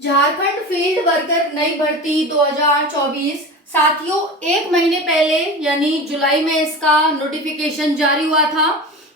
Jharkhand field worker नई भर्ती 2024 साथियों, एक महीने पहले यानी जुलाई में इसका नोटिफिकेशन जारी हुआ था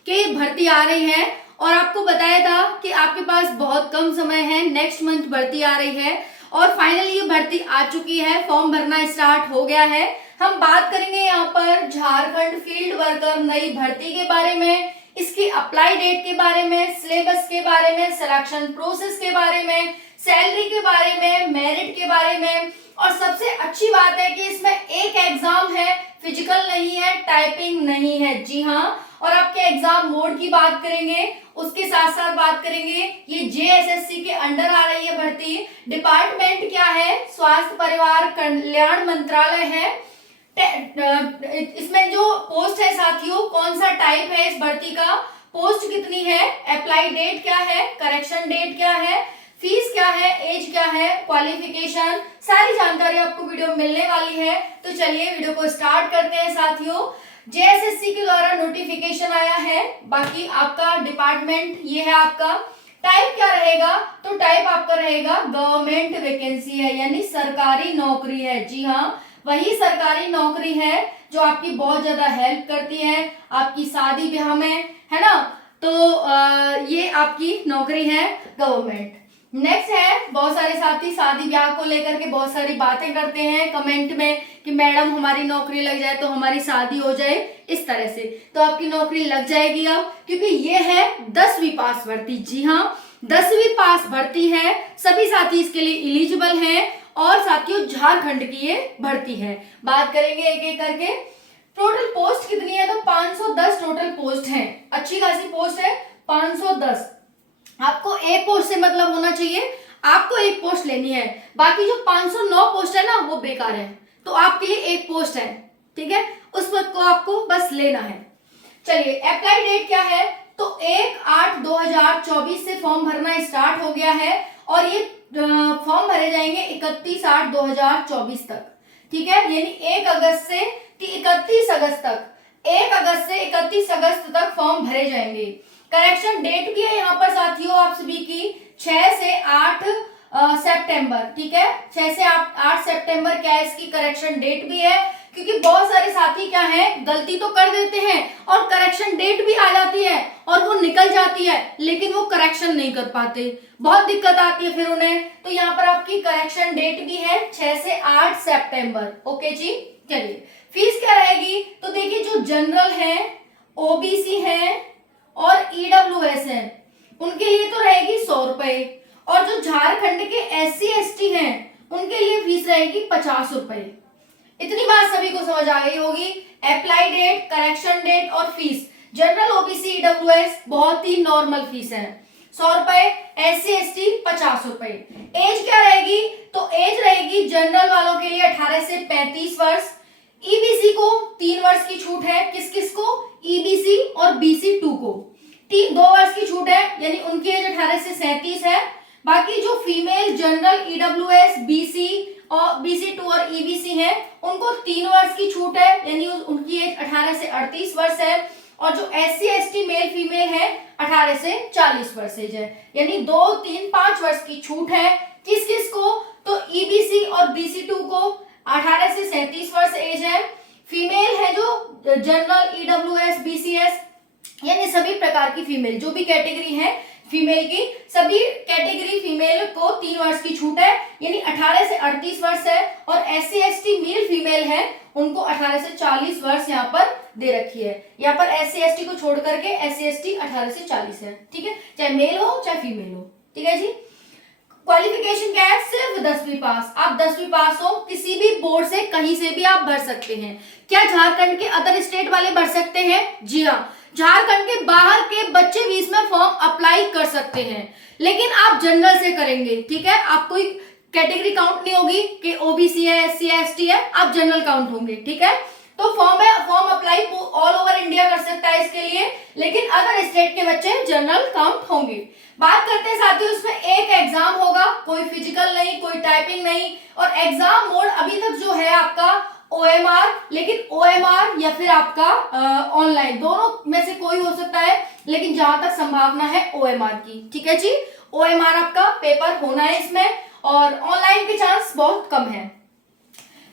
कि भर्ती आ रही है। और आपको बताया था कि आपके पास बहुत कम समय है, नेक्स्ट मंथ भर्ती आ रही है और फाइनली ये भर्ती आ चुकी है। फॉर्म भरना स्टार्ट हो गया है। हम बात करेंगे यहाँ पर झारखंड फील्ड वर्कर नई भर्ती के बारे में, इसकी अप्लाई डेट के बारे में, सिलेबस के बारे में, सिलेक्शन प्रोसेस के बारे में, सैलरी के बारे में, मेरिट के बारे में। और सबसे अच्छी बात है कि इसमें एक एग्जाम है, फिजिकल नहीं है, टाइपिंग नहीं है। जी हाँ, और आपके एग्जाम मोड की बात करेंगे, उसके साथ साथ बात करेंगे ये जेएसएससी के अंडर आ रही है भर्ती। डिपार्टमेंट क्या है? स्वास्थ्य परिवार कल्याण मंत्रालय है। इसमें जो पोस्ट है साथियों, कौन सा टाइप है इस भर्ती का, पोस्ट कितनी है, अप्लाई डेट क्या है, करेक्शन डेट क्या है, फीस क्या है, एज क्या है, क्वालिफिकेशन, सारी जानकारी आपको वीडियो में मिलने वाली है। तो चलिए वीडियो को स्टार्ट करते हैं साथियों। जेएसएससी के द्वारा नोटिफिकेशन आया है। बाकी आपका डिपार्टमेंट ये है आपका। टाइप क्या रहेगा? तो टाइप आपका रहेगा गवर्नमेंट वैकेंसी है, यानी सरकारी नौकरी है। जी हाँ, वही सरकारी नौकरी है जो आपकी बहुत ज्यादा हेल्प करती है आपकी शादी ब्याह में, है ना। तो ये आपकी नौकरी है गवर्नमेंट। नेक्स्ट है, बहुत सारे साथी शादी ब्याह को लेकर के बहुत सारी बातें करते हैं कमेंट में कि मैडम हमारी नौकरी लग जाए तो हमारी शादी हो जाए, इस तरह से। तो आपकी नौकरी लग जाएगी अब, क्योंकि ये है 10वीं पास भर्ती। जी हाँ, 10वीं पास भर्ती है। सभी साथी इसके लिए एलिजिबल हैं और साथियों झारखंड की ये भर्ती है। बात करेंगे एक एक करके। टोटल पोस्ट कितनी है? तो 510 टोटल पोस्ट है। अच्छी खासी पोस्ट है, 510। आपको एक पोस्ट से मतलब होना चाहिए, आपको एक पोस्ट लेनी है। बाकी जो 509 पोस्ट है ना, वो बेकार है। तो आपके लिए एक पोस्ट है, ठीक है, उस पोस्ट को आपको बस लेना है। चलिए, अप्लाई डेट क्या है? तो 1/8/2024 से फॉर्म भरना स्टार्ट हो गया है और ये फॉर्म भरे जाएंगे 31/8/2024 तक, ठीक है, यानी 1 अगस्त से 31 अगस्त तक, 1 अगस्त से 31 अगस्त तक फॉर्म भरे जाएंगे। करेक्शन डेट भी है यहाँ पर साथियों आप सभी की 6 से 8 सितंबर, ठीक है, 6 से 8 सितंबर क्या है इसकी करेक्शन डेट भी है। क्योंकि बहुत सारे साथी क्या है, गलती तो कर देते हैं और करेक्शन डेट भी आ जाती है और वो निकल जाती है, लेकिन वो करेक्शन नहीं कर पाते, बहुत दिक्कत आती है फिर उन्हें। तो यहाँ पर आपकी करेक्शन डेट भी है 6 से 8 सितंबर। ओके जी। चलिए, फीस क्या रहेगी? तो देखिए, जो जनरल है, ओबीसी है और ईडब्ल्यूएस है, उनके लिए तो रहेगी 100 रुपए। और जो झारखंड के एससी एसटी हैं, उनके लिए फीस रहेगी 50 रुपए। इतनी बात सभी को समझ आ गई होगी। अप्लाई डेट, करेक्शन डेट और फीस। जनरल, ओबीसी, ईडब्ल्यूएस बहुत ही नॉर्मल फीस है, 100 रुपए, एससी एसटी 50 रुपए। एज क्या रहेगी? तो एज रहेगी जनरल वालों के लिए 18 से 35 वर्ष। ईबीसी को 3 वर्ष की छूट है। किस किस को? ईबीसी और बीसी 2 को 2 वर्ष की छूट है, यानी उनकी एज 18 से 37 है। बाकी जो फीमेल जनरल, ईडब्ल्यूएस, बीसी और बीसी 2 और ईबीसी है, उनको 3 वर्ष की छूट है, यानी उनकी एज 18 से 38 वर्ष है। और जो एससी एसटी मेल फीमेल है, 18 से 40 वर्ष एज है, यानी 2, 3, 5 वर्ष की छूट है। किस किस को? तो ईबीसी और बीसी 2 को 18 से 37 वर्ष एज है। फीमेल है जो जनरल, ईडब्ल्यूएस, बीसीएस, यानी सभी प्रकार की फीमेल, जो भी कैटेगरी है फीमेल की, सभी कैटेगरी फीमेल को 3 वर्ष की छूट है, यानी 18 से 38 वर्ष है। और एससी एसटी मेल फीमेल है, उनको 18 से 40 वर्ष यहाँ पर दे रखी है। यहाँ पर एससी एसटी को छोड़ करके एससी एसटी 18 से 40 है, ठीक है, चाहे मेल हो चाहे फीमेल हो, ठीक है जी। क्वालिफिकेशन क्या है? सिर्फ 10वीं पास। आप 10वीं पास हो, किसी भी बोर्ड से कहीं से भी आप भर सकते हैं। क्या झारखंड के अदर स्टेट वाले भर सकते हैं? जी हाँ, झारखंड के बाहर के बच्चे भी इसमें फॉर्म अप्लाई कर सकते हैं, लेकिन आप जनरल से करेंगे, ठीक है, आप कोई कैटेगरी काउंट नहीं होगी कि ओबीसी है, एससी है, एसटी है, आप जनरल काउंट होंगे, ठीक है। तो form apply all over India कर सकता है इसके लिए, लेकिन अदर स्टेट के बच्चे जनरल काउंट होंगे। बात करते हैं साथियों, इसमें एक एग्जाम होगा, कोई फिजिकल नहीं, कोई टाइपिंग नहीं। और एग्जाम मोड अभी तक जो है आपका ओएमआर, लेकिन ओएमआर या फिर आपका ऑनलाइन, दोनों में से कोई हो सकता है, लेकिन जहां तक संभावना है ओएमआर की, ठीक है जी। ओएमआर आपका पेपर होना है इसमें। और ऑनलाइन के चांस बहुत कम है।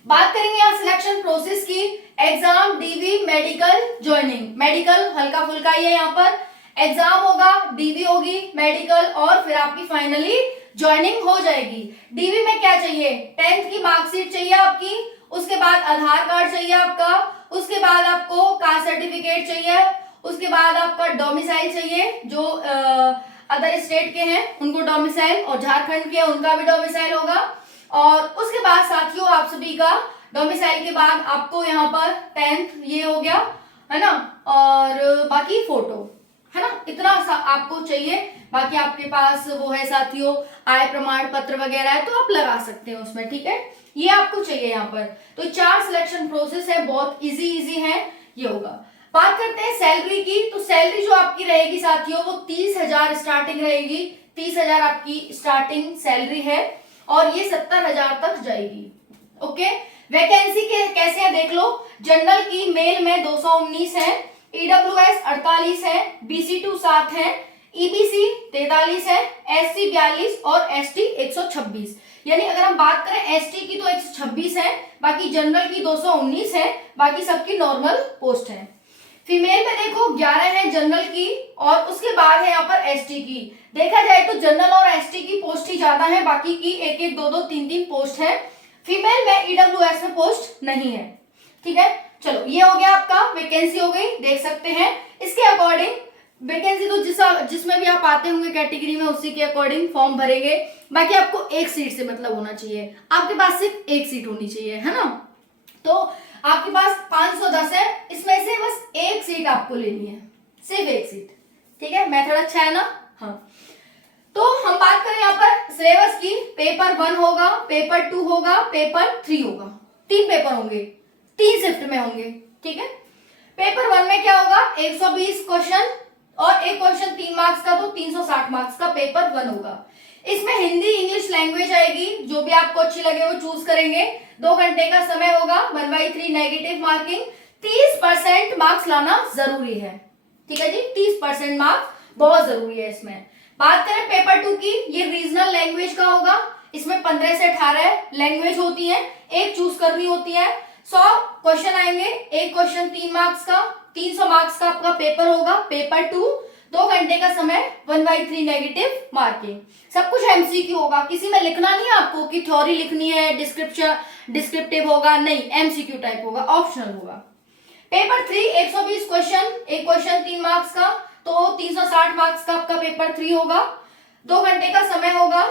बात करेंगे यहाँ सिलेक्शन प्रोसेस की। Exam, DV, medical, joining. Medical हल्का फुल्का ही है, यहाँ पर एग्जाम होगा, डीवी होगी, मेडिकल और फिर आपकी फाइनली ज्वाइनिंग हो जाएगी। डीवी में क्या चाहिए? 10th की मार्कशीट चाहिए आपकी, उसके बाद आधार कार्ड चाहिए आपका, उसके बाद आपको कास्ट सर्टिफिकेट चाहिए, उसके बाद आपका डोमिसाइल चाहिए, जो अदर स्टेट के हैं उनको डोमिसाइल, और झारखंड के उनका भी डोमिसाइल होगा। और उसके बाद साथियों आप सभी का डोमिसाइल के बाद आपको यहाँ पर 10th ये हो गया है ना, और बाकी फोटो है ना, इतना आपको चाहिए। बाकी आपके पास वो है साथियों आय प्रमाण पत्र वगैरह है तो आप लगा सकते हैं उसमें, ठीक है। ये आपको चाहिए यहाँ पर। तो 4 सिलेक्शन प्रोसेस है, बहुत इजी है ये होगा। बात करते हैं सैलरी की। तो सैलरी जो आपकी रहेगी साथियों वो 30,000 स्टार्टिंग रहेगी। 30,000 आपकी स्टार्टिंग सैलरी है और ये 70,000 तक जाएगी। ओके, वैकेंसी के कैसे है देख लो। जनरल की मेल में 219 है, ईडब्ल्यूएस 48 है, BC2 7 है, EBC 43 है, SC 42 और ST 126। यानी अगर हम बात करें ST की तो 126 है, बाकी जनरल की 219 है, बाकी सबकी नॉर्मल पोस्ट है। फीमेल में देखो 11 है जनरल की, और उसके बाद है यहाँ पर ST की। देखा जाए तो जनरल और ST की पोस्ट ही ज्यादा है, बाकी की 1-1, 2-2, 3-3 पोस्ट है। फीमेल में ईडब्ल्यूएस में पोस्ट नहीं है, ठीक है। चलो ये हो गया आपका, वैकेंसी हो गई, देख सकते हैं। इसके अकॉर्डिंग वैकेंसी तो जिसमें भी आप आते होंगे कैटेगरी में उसी के अकॉर्डिंग फॉर्म भरेंगे। बाकी आपको एक सीट से मतलब होना चाहिए, आपके पास सिर्फ एक सीट होनी चाहिए, है ना। तो आपके पास 510 है, इसमें से बस एक सीट आपको लेनी है, सिर्फ एक सीट, ठीक है। मेथड अच्छा है ना। हाँ, तो हम बात करें यहाँ पर सिलेबस की। पेपर 1 होगा, पेपर 2 होगा, पेपर 3 होगा। 3 पेपर होंगे, 3 शिफ्ट में होंगे, ठीक है। पेपर 1 में क्या होगा? 120 क्वेश्चन और एक क्वेश्चन 3 मार्क्स का, तो 360 मार्क्स का पेपर 1 होगा। इसमें हिंदी इंग्लिश लैंग्वेज आएगी, जो भी आपको अच्छी लगे वो चूज करेंगे। 2 घंटे का समय होगा, 1/3 नेगेटिव मार्किंग। 30% मार्क्स लाना जरूरी है, ठीक है जी। 30% मार्क्स बहुत जरूरी है इसमें। बात करें पेपर 2 की, ये रीजनल लैंग्वेज का होगा। इसमें 15 से 18 लैंग्वेज होती है, एक चूज करनी होती है। 100 क्वेश्चन आएंगे, एक क्वेश्चन 3 मार्क्स का, 300 मार्क्स का आपका पेपर होगा पेपर 2। 2 घंटे का समय, 1/3 नेगेटिव मार्किंग। सब कुछ एमसीक्यू होगा, किसी में लिखना नहीं है आपको कि थ्योरी लिखनी है, डिस्क्रिप्टिव होगा, नहीं, एमसीक्यू टाइप होगा, ऑप्शनल होगा। पेपर 3 120 क्वेश्चन, एक क्वेश्चन 3 मार्क्स का, तो 360 मार्क्स का आपका पेपर 3 होगा। 2 घंटे का समय होगा।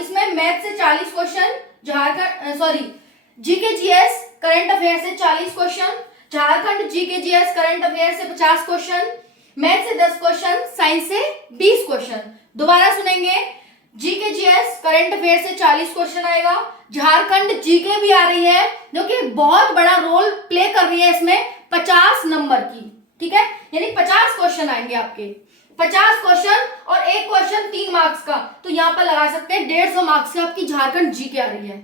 इसमें मैथ से 40 question, GK GS current affair से 40 question, Jharkhand GK GS current affair से 50 क्वेश्चन, मैथ से 10 क्वेश्चन, साइंस से 20 क्वेश्चन। दोबारा सुनेंगे, जीके जीएस करंट अफेयर से 40 क्वेश्चन आएगा, झारखंड जीके भी आ रही है जो कि बहुत बड़ा रोल प्ले कर रही है इसमें, 50 नंबर की, ठीक है। यानी 50 क्वेश्चन आएंगे आपके, 50 क्वेश्चन और एक क्वेश्चन 3 मार्क्स का, तो यहाँ पर लगा सकते हैं 150 मार्क्स की आपकी झारखंड जीके आ रही है,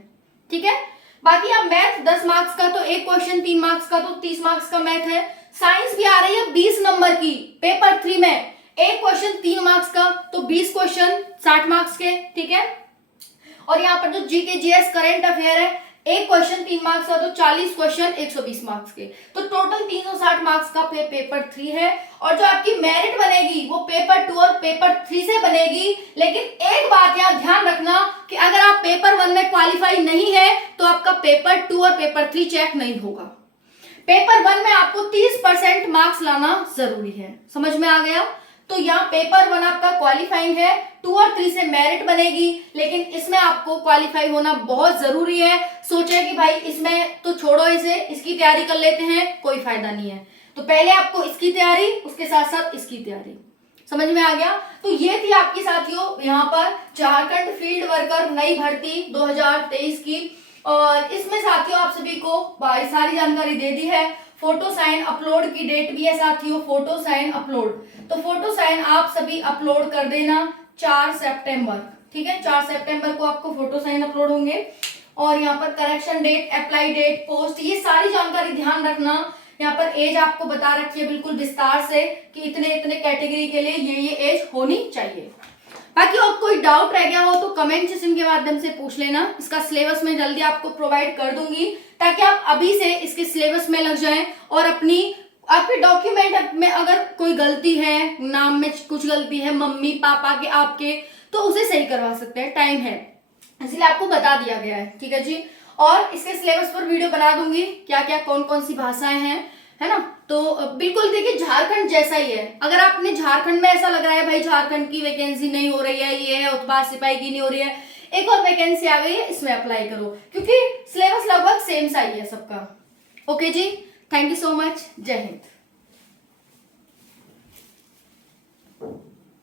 ठीक है। बाकी अब मैथ 10 मार्क्स का, तो एक क्वेश्चन 3 मार्क्स का, तो 30 मार्क्स का मैथ है। साइंस भी आ रही है 20 नंबर की पेपर 3 में, एक क्वेश्चन 3 मार्क्स का, तो 20 क्वेश्चन 60 मार्क्स के, ठीक है। और यहाँ पर जो जीके जीएस करंट अफेयर है, एक क्वेश्चन 3 मार्क्स का, तो 40 क्वेश्चन 120 मार्क्स के, तो टोटल 360 मार्क्स का पेपर 3 है। और जो आपकी मेरिट बनेगी वो पेपर 2 और पेपर 3 से बनेगी। लेकिन एक बात यहाँ ध्यान रखना कि अगर आप पेपर 1 में क्वालिफाई नहीं है तो आपका पेपर 2 और पेपर 3 चेक नहीं होगा। पेपर 1 में आपको 30% मार्क्स लाना जरूरी है, समझ में आ गया। तो यहाँ पेपर 1 आपका क्वालिफाइंग है, 2 और 3 से मेरिट बनेगी, लेकिन इसमें आपको क्वालिफाई होना बहुत जरूरी है। सोचे कि भाई इसमें तो छोड़ो, इसे इसकी तैयारी कर लेते हैं, कोई फायदा नहीं है। तो पहले आपको इसकी तैयारी, उसके साथ साथ इसकी तैयारी, समझ में आ गया। तो ये थी आपकी साथियों यहाँ पर झारखंड फील्ड वर्कर नई भर्ती 2023 की, और इसमें साथियों आप सभी को सारी जानकारी दे दी है। फोटो साइन अपलोड की डेट भी है साथियों, फोटो साइन अपलोड, तो फोटो साइन आप सभी अपलोड कर देना 4 सितंबर, ठीक है। 4 सितंबर को आपको फोटो साइन अपलोड होंगे। और यहाँ पर correction date, apply date, post, ये सारी जानकारी ध्यान रखना। यहाँ पर एज आपको बता रखी है बिल्कुल विस्तार से कि इतने इतने कैटेगरी के लिए ये एज होनी चाहिए। बाकी और कोई डाउट रह गया हो तो कमेंट सेक्शन के माध्यम से पूछ लेना। इसका सिलेबस मैं जल्दी आपको प्रोवाइड कर दूंगी ताकि आप अभी से इसके सिलेबस में लग जाएं और आपके डॉक्यूमेंट में अगर कोई गलती है, नाम में कुछ गलती है मम्मी पापा के आपके, तो उसे सही करवा सकते हैं, टाइम है, इसलिए आपको बता दिया गया है। ठीक है जी। और इसके सिलेबस पर वीडियो बना दूंगी, क्या क्या कौन कौन सी भाषाएं हैं, है ना। तो बिल्कुल देखिए झारखंड जैसा ही है। अगर आपने झारखंड में ऐसा लग रहा है भाई झारखंड की वैकेंसी नहीं हो रही है, ये है उत्पाद सिपाही की नहीं हो रही है, एक और वैकेंसी आ गई है इसमें अप्लाई करो, क्योंकि सिलेबस लगभग सेम सा ही है सबका। Okay ji, thank you so much, जय हिंद।